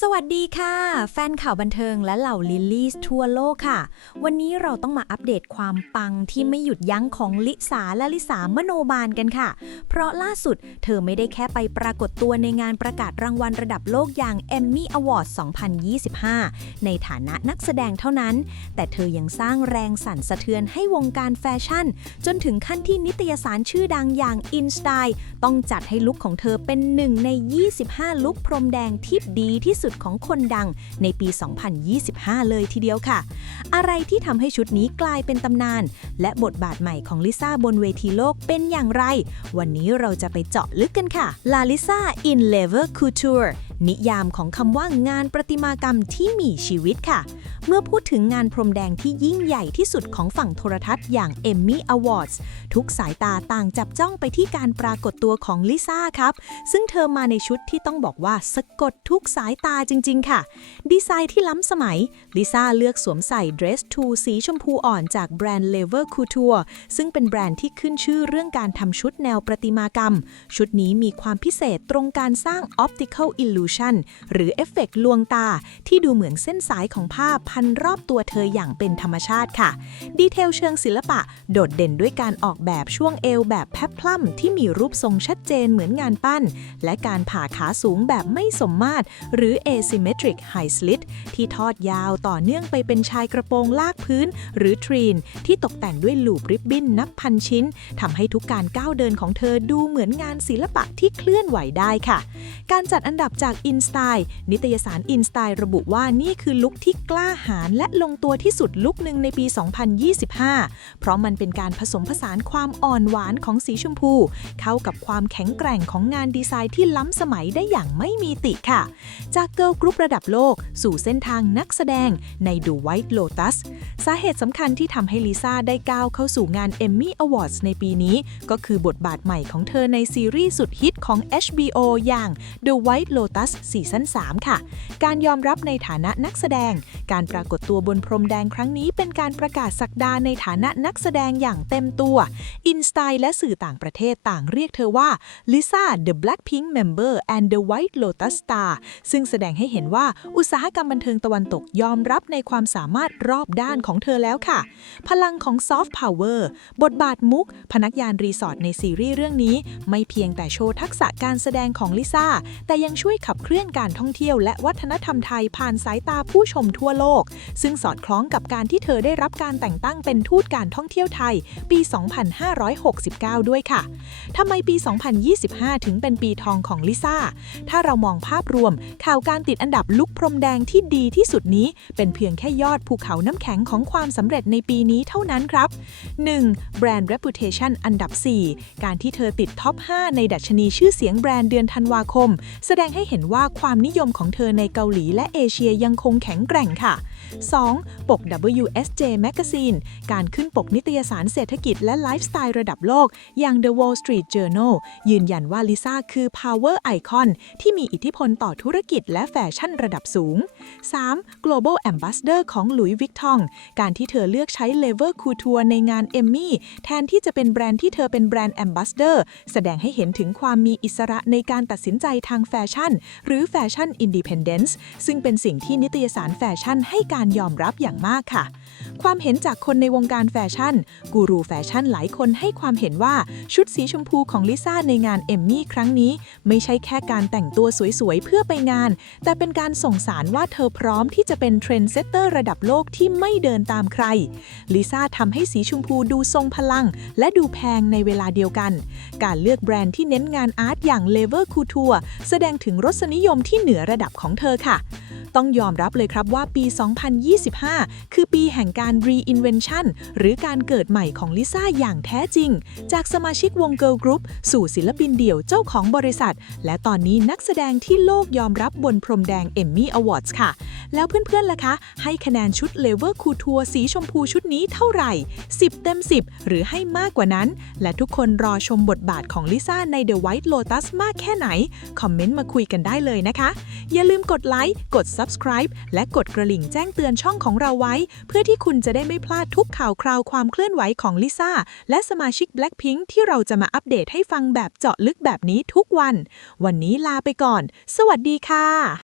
สวัสดีค่ะ แฟนข่าวบันเทิงและเหล่าลิลลี่ทั่วโลกค่ะ วันนี้เราต้องมาอัปเดตความปังที่ไม่หยุดยั้งของลิสาและลิสามโนบาลกันค่ะ เพราะล่าสุดเธอไม่ได้แค่ไปปรากฏตัวในงานประกาศรางวัลระดับโลกอย่าง Emmy Awards 2025 ในฐานะนักแสดงเท่านั้น แต่เธอยังสร้างแรงสั่นสะเทือนให้วงการแฟชั่น จนถึงขั้นที่นิตยสารชื่อดังอย่าง InStyle ต้องจัดให้ลุคของเธอเป็นหนึ่งใน 25 ลุคพรมแดงที่ดีที่สุดของคนดังในปี 2025 เลยทีเดียวค่ะ อะไรที่ทำให้ชุดนี้กลายเป็นตำนาน และบทบาทใหม่ของลิซ่าบนเวทีโลกเป็นอย่างไร วันนี้เราจะไปเจาะลึกกันค่ะลาลิซ่า in Lever Couture นิยามของคำว่างานประติมากรรมที่มีชีวิตค่ะ เมื่อพูดถึงงานพรมแดงที่ยิ่งใหญ่ที่สุดของฝั่งโทรทัศน์อย่าง Emmy Awards ทุกสายตาต่างจับจ้องไปที่การปรากฏตัวของลิซ่าครับ ซึ่งเธอมาในชุดที่ต้องบอกว่าสะกดทุกสายตาจริง ๆ ค่ะ ดีไซน์ที่ล้ำสมัย ลิซ่าเลือกสวมใส่ Dress to สีชมพูอ่อนจากแบรนด์ Lever Couture ซึ่งเป็นแบรนด์ที่ขึ้นชื่อเรื่องการทำชุดแนวประติมากรรม ชุดนี้มีความพิเศษตรงการสร้าง Optical Illusion หรือเอฟเฟกต์ลวงตา ที่ดูเหมือนเส้นสายของผ้าพนรอบตัวเธออย่างเป็นธรรมชาติค่ะ ดีเทลเชิงศิลปะโดดเด่นด้วยการออกแบบช่วงเอวแบบแพบพลัมที่มีรูปทรงชัดเจนเหมือนงานปั้น และการผ่าขาสูงแบบไม่สมมาตร หรือ asymmetric high slit ที่ทอดยาวต่อเนื่องไปเป็นชายกระโปรงลากพื้น หรือทรีน ที่ตกแต่งด้วยลูปริบบิ้นนับพันชิ้นทำให้ทุกการก้าวเดินของเธอดูเหมือนงานศิลปะที่เคลื่อนไหวได้ค่ะ การจัดอันดับจาก InStyle นิตยสาร InStyle ระบุว่านี่คือลุคที่กล้าหาญและลงตัวที่สุดลุคหนึ่งในปี 2025 เพราะมันเป็นการผสมผสานความอ่อนหวานของสีชมพู เข้ากับความแข็งแกร่งของงานดีไซน์ที่ล้ำสมัยได้อย่างไม่มีติค่ะ จากเกิร์ลกรุ๊ประดับโลกสู่เส้นทางนักแสดงใน The White Lotus สาเหตุสำคัญที่ทำให้ลิซ่าได้ก้าวเข้าสู่งาน Emmy Awards ในปีนี้ ก็คือบทบาทใหม่ของเธอในซีรีส์สุดฮิตของ HBO อย่าง The White Lotus ซีซั่น3ค่ะ การยอมรับในฐานะนักแสดง การรากฏตัวบนพรมแดงครั้งนี้เป็นการประกาศสักดาในฐานะนักแสดงอย่างเต็มตัว InStyle และสื่อต่างประเทศต่างเรียกเธอว่า Lisa the Blackpink Member and the White Lotus Star ซึ่งแสดงให้เห็นว่าอุตสาหกรรมบันเทิงตะวันตกยอมรับในความสามารถรอบด้านของเธอแล้วค่ะ พลังของ Soft Power บทบาทมุก พนักงานรีสอร์ทในซีรีส์เรื่องนี้ ไม่เพียงแต่โชว์ทักษะการแสดงของลิซ่าแต่ยังช่วยขับเคลื่อนการท่องเที่ยวและวัฒนธรรมไทยผ่านสายตาผู้ชมทั่วโลกซึ่งสอดคล้องกับการที่เธอได้รับการแต่งตั้งเป็นทูตการท่องเที่ยวไทย ปี 2569 ด้วยค่ะทำไมปี 2025 ถึงเป็นปีทองของลิซ่า ถ้าเรามองภาพรวม ข่าวการติดอันดับลุกพรมแดงที่ดีที่สุดนี้ เป็นเพียงแค่ยอดภูเขาน้ำแข็งของความสำเร็จในปีนี้เท่านั้นครับ 1. Brand Reputation อันดับ 4 การที่เธอติดท็อป 5 ในดัชนีชื่อเสียงแบรนด์เดือนธันวาคม แสดงให้เห็นว่าความนิยมของเธอในเกาหลีและเอเชียยังคงแข็งแกร่งค่ะ 2. ปก WSJ Magazine การขึ้นปกนิตยสารเศรษฐกิจและไลฟ์สไตล์ระดับโลก อย่าง The Wall Street Journal ยืนยันว่าลิซ่าคือ Power Icon ที่มีอิทธิพลต่อธุรกิจและแฟชั่นระดับสูง 3. Global Ambassador ของ Louis Vuitton การที่เธอเลือกใช้ Lever Couture ในงาน Emmy แทนที่จะเป็นแบรนด์ที่เธอเป็นแบรนด์ Ambassador แสดงให้เห็นถึงความมีอิสระในการตัดสินใจทางแฟชั่น หรือแฟชั่น Independence ซึ่งเป็นสิ่งที่นิตยสารแฟชั่นให้การยอมรับอย่างมากค่ะ ความเห็นจากคนในวงการแฟชั่น กูรูแฟชั่นหลายคนให้ความเห็นว่าชุดสีชมพูของลิซ่าในงานเอมมี่ครั้งนี้ ไม่ใช่แค่การแต่งตัวสวยๆ เพื่อไปงาน แต่เป็นการส่งสารว่าเธอพร้อมที่จะเป็นเทรนเซตเตอร์ระดับโลกที่ไม่เดินตามใคร ลิซ่าทำให้สีชมพูดูทรงพลัง และดูแพงในเวลาเดียวกัน การเลือกแบรนด์ที่เน้นงานอาร์ตอย่าง Lever Couture แสดงถึงรสนิยมที่เหนือระดับของเธอค่ะ ต้องยอมรับเลยครับว่าปี 2025 คือปีแห่งการ reinvention หรือการเกิดใหม่ของลิซ่าอย่างแท้จริง จากสมาชิกวง Girl Group สู่ศิลปินเดี่ยวเจ้าของบริษัท และตอนนี้นักแสดงที่โลกยอมรับบนพรมแดง Emmy Awards ค่ะ แล้วเพื่อนๆล่ะคะ ให้คะแนนชุด Lever Couture สีชมพูชุดนี้เท่าไหร่ 10 เต็ม 10 หรือให้มากกว่านั้น และทุกคนรอชมบทบาทของลิซ่าใน The White Lotus มากแค่ไหน คอมเมนต์มาคุยกันได้เลยนะคะ อย่าลืมกดไลค์กด subscribe และกดกระลิ่งแจ้งเตือนช่องของเราไว้ เพื่อที่คุณจะได้ไม่พลาดทุกข่าวคราวความเคลื่อนไหวของลิซ่าและสมาชิก Blackpink ที่เราจะมาอัปเดตให้ฟังแบบเจาะลึกแบบนี้ทุกวัน วันนี้ลาไปก่อน สวัสดีค่ะ